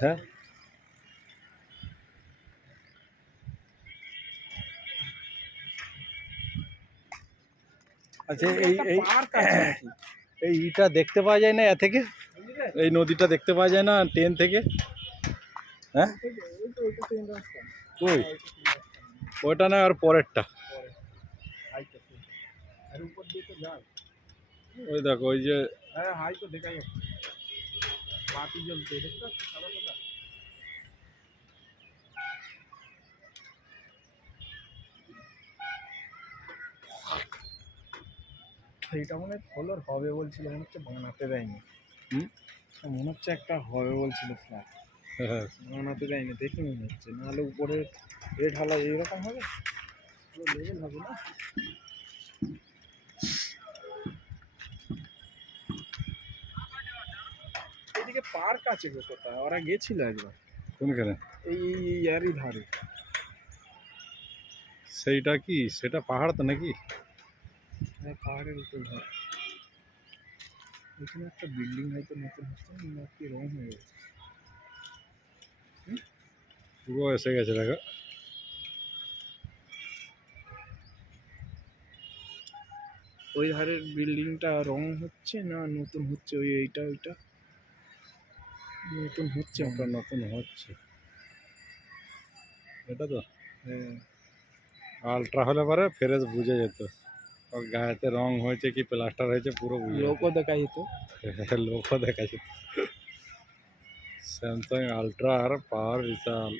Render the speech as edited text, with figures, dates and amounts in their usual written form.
হ্যাঁ আচ্ছা এই ইটা দেখতে পাওয়া যায় না এ থেকে, এই নদীটা দেখতে পাওয়া যায় না ট্রেন থেকে? হ্যাঁ কই ওইটা না আর পরেরটা, ওই দেখো ওই যে হাই তো দেখা যাচ্ছে বাতি জ্বলছে দেখতে পাচ্ছ সাদা সাদা। এইটা মনে হয় ফ্লোর হবে বলছিল, মনে হচ্ছে বানাতে দেয়নি। মনে হচ্ছে একটা হবে বলছিল ফ্ল্যাট, হ্যাঁ বানাতে দেয়নি দেখে মনে হচ্ছে, নাহলে উপরে রেড ঢালা এইরকম হবে, পুরো লেভেল হবে না। এদিকে পার্ক আছে গো কোথায়, ওরা গেছিল একবার কোনখানে? এই ইয়ারই ধারে। সেইটা কি সেটা পাহাড় তো নাকি? হ্যাঁ পাহাড়ের উপর ঘর, এখানে একটা বিল্ডিং হয়তো নতুন হচ্ছে না কি রং হয়ে গেছে। পুরো এসে গেছে দেখো। ওই ধারের বিল্ডিংটা রং হচ্ছে না নতুন হচ্ছে, ওই এইটা ওইটা নতুন হচ্ছে ওটা নতুন হচ্ছে এটা তো। হ্যাঁ আলট্রা হলে পরে ফ্রেশ বুঝে যেত ওর গায়েতে রং হয়েছে কি প্লাস্টার হয়েছে পুরো বুঝে লোকও দেখা যেত। যেত। লোকও দেখা যেত। স্যামসাং আলট্রা আর পাওয়ার বিশাল।